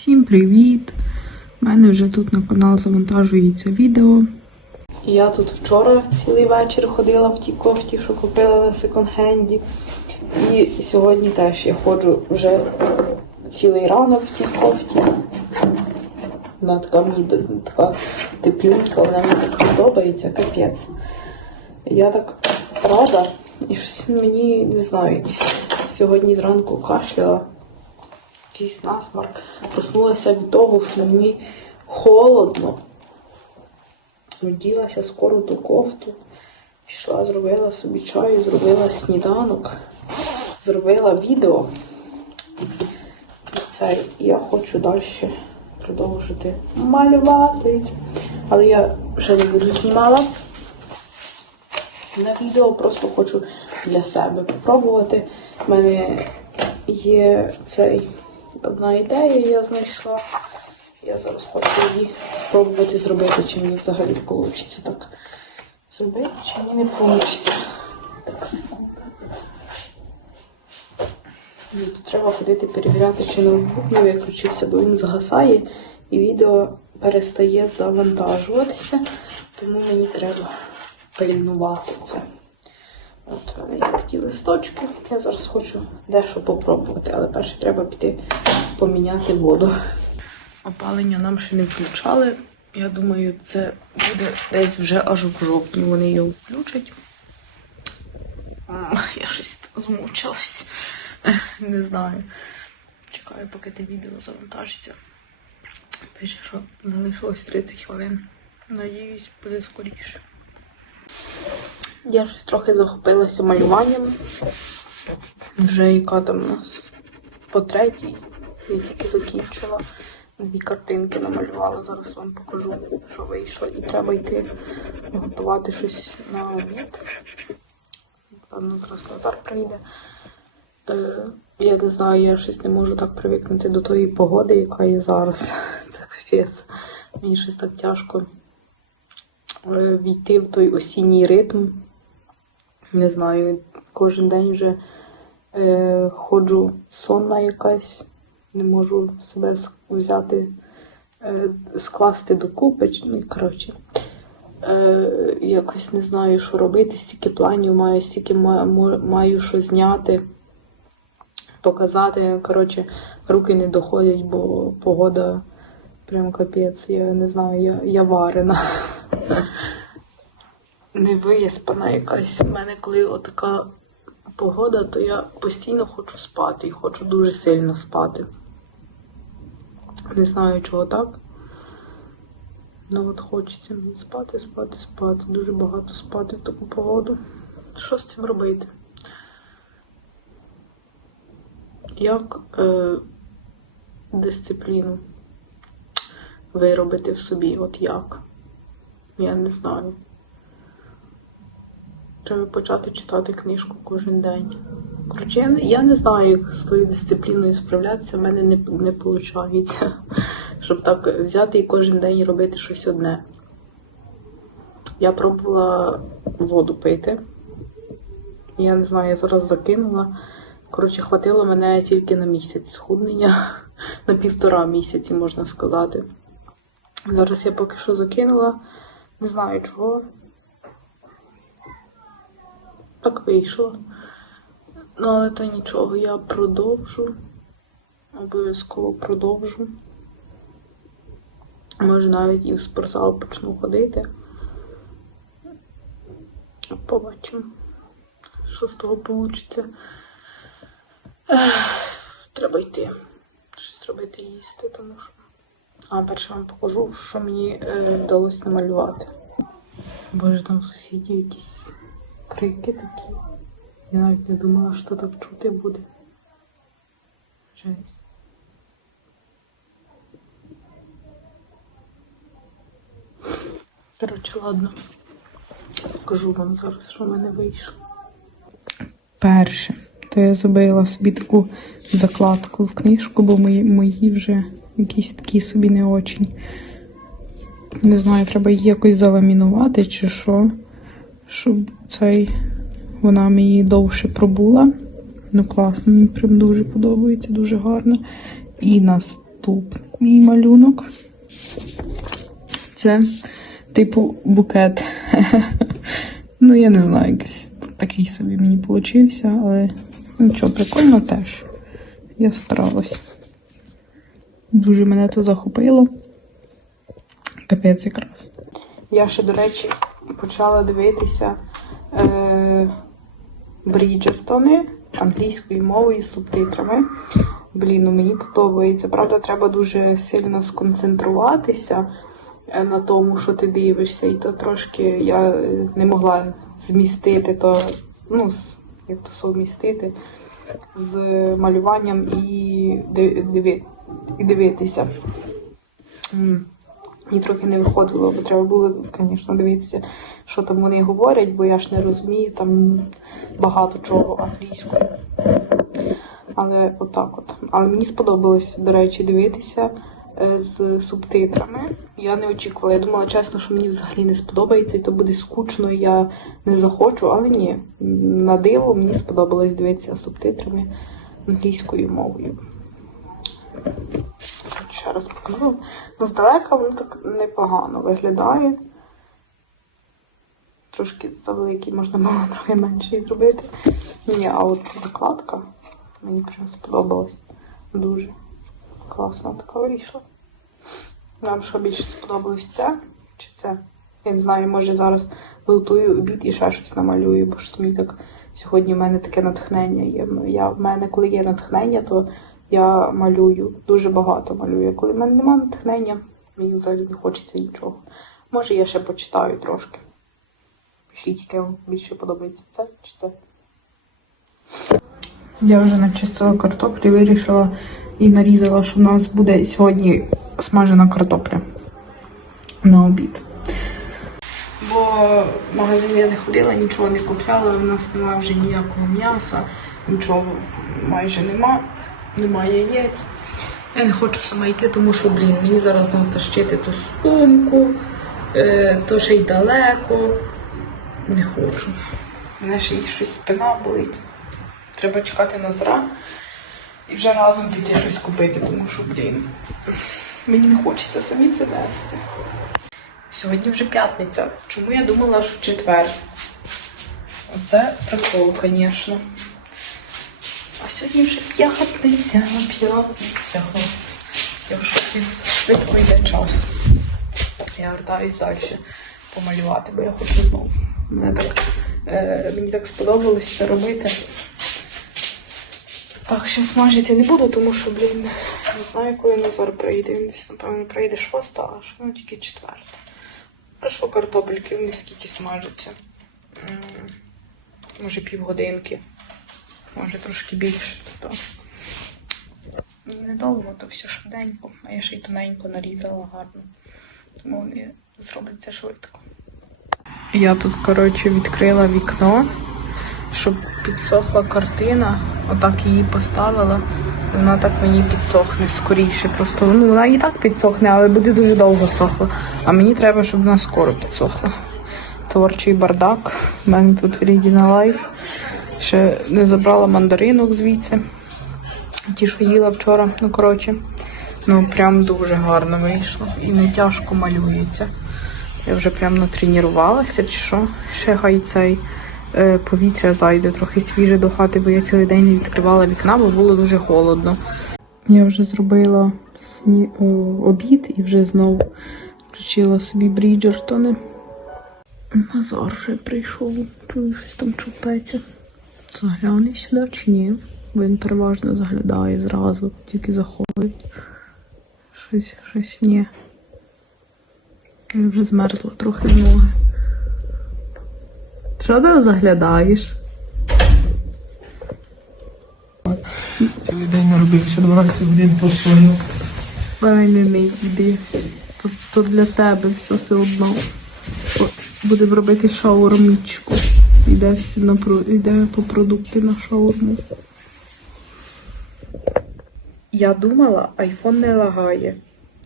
Всім привіт! У мене вже тут на канал завантажується відео. Я тут вчора цілий вечір ходила в тій кофті, що купила на секонд-хенді. І сьогодні теж я ходжу вже цілий ранок в тій кофті. Вона така мені така теплюнька, вона мені так подобається, капець. Я так рада, і щось мені не знаю, сьогодні зранку кашляла якийсь насмарк. Проснулася від того, що мені холодно. Вділася скоро ту кофту. Пішла, зробила собі чаю, зробила сніданок, зробила відео. І це я хочу далі продовжити малювати. Але я ще не буду знімала на відео, просто хочу для себе попробувати. У мене є цей одна ідея, я знайшла. Я зараз хочу її спробувати зробити, чи мені взагалі вийде так зробити, чи мені не вийде. Так. Ну, Тут треба ходити перевіряти, чи ноутбук не виключився, бо він згасає і відео перестає завантажуватися, тому мені треба пильнувати це. От в мене є такі листочки. Я зараз хочу дещо попробувати, але перше треба піти поміняти воду. Опалення нам ще не включали. Я думаю, це буде десь вже аж в жовтні вони його включать. Я щось змучилась. Не знаю. Чекаю, поки те відео завантажиться. Пише, що залишилось 30 хвилин. Надіюсь, буде скоріше. Я щось трохи захопилася малюванням. Вже яка там у нас по третій. Я тільки закінчила. Дві картинки намалювала. Зараз вам покажу, що вийшло. І треба йти готувати щось на обід. Певно, якраз Назар прийде. Е, я не знаю, я щось не можу так привикнути до тої погоди, яка є зараз. Це капець. Мені щось так тяжко е, війти в той осінній ритм. Не знаю, кожен день вже е, ходжу сонна якась, не можу себе взяти, е, скласти докупи. Ну, коротше, е, якось не знаю, що робити, стільки планів маю, стільки маю що зняти, показати. Коротше, руки не доходять, бо погода прям капець. Я не знаю, я, я варена. невияспана якась. У мене, коли отака погода, то я постійно хочу спати і хочу дуже сильно спати. Не знаю, чого так. Ну от хочеться спати, спати, спати. Дуже багато спати в таку погоду. Що з цим робити? Як е, дисципліну виробити в собі? От як? Я не знаю. Треба почати читати книжку кожен день. Не- я не знаю, як з тою дисципліною справлятися, в мене не, не виходить. Щоб так взяти і кожен день робити щось одне. Я пробувала воду пити. Я не знаю, я зараз закинула. Коротше, хватило мене тільки на місяць схуднення, на півтора місяці, можна сказати. Зараз я поки що закинула. Не знаю чого. Так вийшло. Ну, але то нічого, я продовжу. Обов'язково продовжу. Може навіть і в спортзал почну ходити. Побачимо, що з того вийде. Треба йти. Щось робити їсти, тому що. А перше вам покажу, що мені е, вдалося намалювати. Боже, там в сусідів якісь крики такі. Я навіть не думала, що так чути буде. Жесть. Коротше, ладно. Покажу вам зараз, що в мене вийшло. Перше, то я забила собі таку закладку в книжку, бо мої, мої вже якісь такі собі не очень. Не знаю, треба її якось заламінувати чи що, щоб цей вона мені довше пробула. Ну, класно, мені прям дуже подобається, дуже гарно. І наступний мій малюнок. Це, типу, букет. ну, я не знаю, якийсь такий собі мені получився, але нічого, прикольно теж. Я старалась. Дуже мене то захопило. Капець якраз. Я ще, до речі, почала дивитися е, Бріджертони англійською мовою з субтитрами. Блін, ну мені подобається. Правда, треба дуже сильно сконцентруватися е, на тому, що ти дивишся, і то трошки я е, не могла змістити то, ну, як то совмістити з малюванням і, і дивитися. Мені трохи не виходило, бо треба було, звісно, дивитися, що там вони говорять, бо я ж не розумію там багато чого англійською. Але отак от. Але мені сподобалось, до речі, дивитися е, з субтитрами. Я не очікувала. Я думала, чесно, що мені взагалі не сподобається, і то буде скучно, і я не захочу, але ні. На диво мені сподобалось дивитися субтитрами англійською мовою. Ще раз покажу. Ну, здалека воно так непогано виглядає. Трошки завеликий, можна було трохи менший зробити. Ні, а от закладка мені прям сподобалась. Дуже класна така вийшла. Вам що більше сподобалось це? Чи це? Я не знаю, може зараз готую обід і ще щось намалюю, бо ж так сьогодні в мене таке натхнення є. Я, в мене, коли є натхнення, то я малюю, дуже багато малюю. Коли в мене немає натхнення, мені взагалі не хочеться нічого. Може, я ще почитаю трошки. Пишіть, яке вам більше подобається це чи це. Я вже начистила картоплю і вирішила і нарізала, що в нас буде сьогодні смажена картопля на обід. Бо в магазин я не ходила, нічого не купляла, у нас немає вже ніякого м'яса, нічого майже нема, немає яєць. Я не хочу сама йти, тому що, блін, мені зараз знову тащити ту сумку, е, то ще й далеко. Не хочу. У мене ще й щось спина болить. Треба чекати на зра і вже разом піти щось купити, тому що, блін, мені не хочеться самі це нести. Сьогодні вже п'ятниця. Чому я думала, що четвер? Оце прикол, звісно. Сьогодні вже п'ятниця, п'ятниця. Я в шоці як швидко йде час. Я вертаюсь далі помалювати, бо я хочу знову. Мене так, е, мені так сподобалось це робити. Так, ще смажити не буду, тому що, блін, не знаю, коли Назар прийде. Він десь, напевно, прийде шоста, а що ну, тільки четверта. А що картопельки, вони скільки смажаться? Може півгодинки, може трошки більше. Тобто недовго, то все швиденько, а я ще й тоненько нарізала гарно. Тому вони зроблять це швидко. Я тут, коротше, відкрила вікно, щоб підсохла картина. Отак її поставила. Вона так мені підсохне скоріше. Просто ну вона і так підсохне, але буде дуже довго сохла. А мені треба, щоб вона скоро підсохла. Творчий бардак. У мене тут Рідіна лайф. Ще не забрала мандаринок звідси. Ті, що їла вчора. Ну, коротше, ну прям дуже гарно вийшло. І не тяжко малюється. Я вже прям натренувалася, чи що. Ще хай цей е, повітря зайде трохи свіже до хати, бо я цілий день не відкривала вікна, бо було дуже холодно. Я вже зробила сні... о, обід і вже знову включила собі Бріджертони. Назар вже прийшов, чую, щось там чупеться. Загляне сюди чи ні? Бо він переважно заглядає зразу, тільки заходить. Щось, щось ні. Я вже змерзла трохи в ноги. Що ти заглядаєш? Цілий день наробився 12 годин по свою. Ай, не не йди. То, то для тебе все все одно. Будемо робити шаурмічку. Йде, всі на, йде по продукти на шаурму. Я думала, айфон не лагає.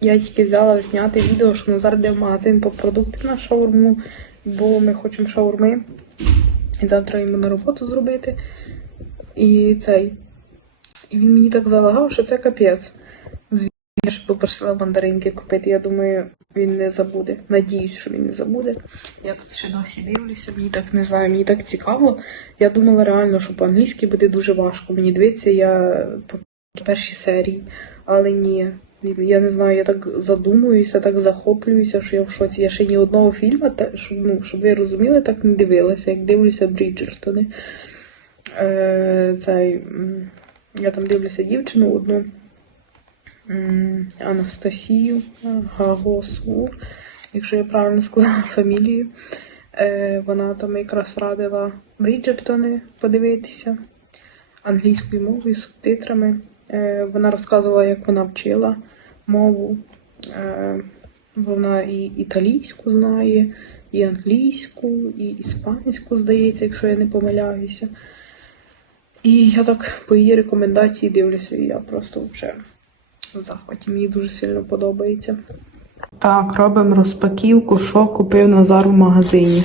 Я тільки взяла зняти відео, що Назар йде в магазин по продукти на шаурму, бо ми хочемо шаурми. І завтра йому на роботу зробити. І цей. І він мені так залагав, що це капець. Я ж попросила мандаринки купити. Я думаю, він не забуде. Надіюсь, що він не забуде. Я тут ще досі дивлюся, мені так не знаю, мені так цікаво. Я думала реально, що по-англійськи буде дуже важко. Мені дивиться, я по першій серії, але ні. Я не знаю, я так задумуюся, так захоплююся, що я в шоці. Я ще ні одного фільму, те, щоб, ну, щоб ви розуміли, так не дивилася, як дивлюся Бріджертони. Е, цей, я там дивлюся дівчину одну. Анастасію Гагосу, якщо я правильно сказала фамілію. Е, вона там якраз радила Бріджертони подивитися англійською мовою, субтитрами. Е, вона розказувала, як вона вчила мову. Е, вона і італійську знає, і англійську, і іспанську, здається, якщо я не помиляюся. І я так по її рекомендації дивлюся, і я просто вже в захваті. Мені дуже сильно подобається. Так, робимо розпаківку, що купив Назар в магазині.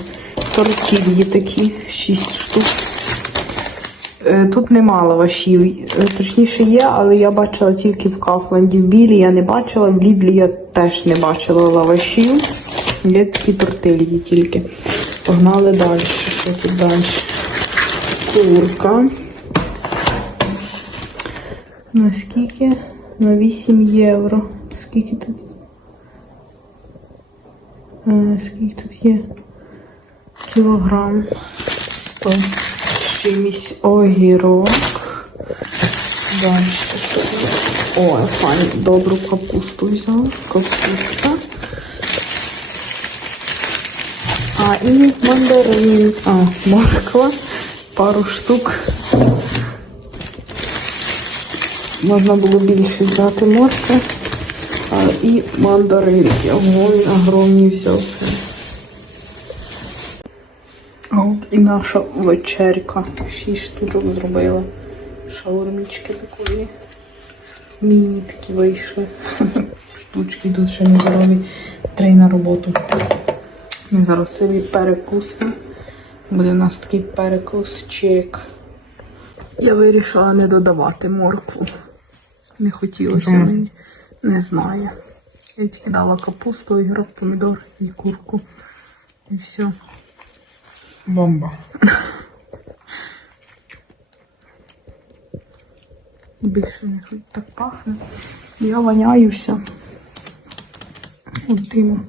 Тортільї такі, 6 штук. Е, Тут нема лавашів. Е, Точніше є, але я бачила тільки в Кафланді. В білі я не бачила, в Лідлі я теж не бачила лавашів. Є такі тортильї тільки. Погнали далі. Що тут далі? Курка. На скільки? На 8 євро. Скільки тут? Е, скільки тут є? Кілограм. 100 чимось огірок. Далі що? Ой, файно, добру капусту взяв. Капуста. А, і мандарин. А, морква. Пару штук. Можна було більше взяти моркви. І мандаринки. Ого, він огромні взяв. От і наша вечерка. Шість штучок зробила. Шаурмічки такої. Міні такі вийшли. Штучки тут ще не здорові. Три на роботу. Ми зараз собі перекусимо. Буде у нас такий перекусчик. Я вирішила не додавати моркву. Не хотілося Чому? мені. Не знаю. Я тільки дала капусту, ігрок, помідор і курку. І все. Бомба. Більше не хоч так пахне. Я воняюся. От тим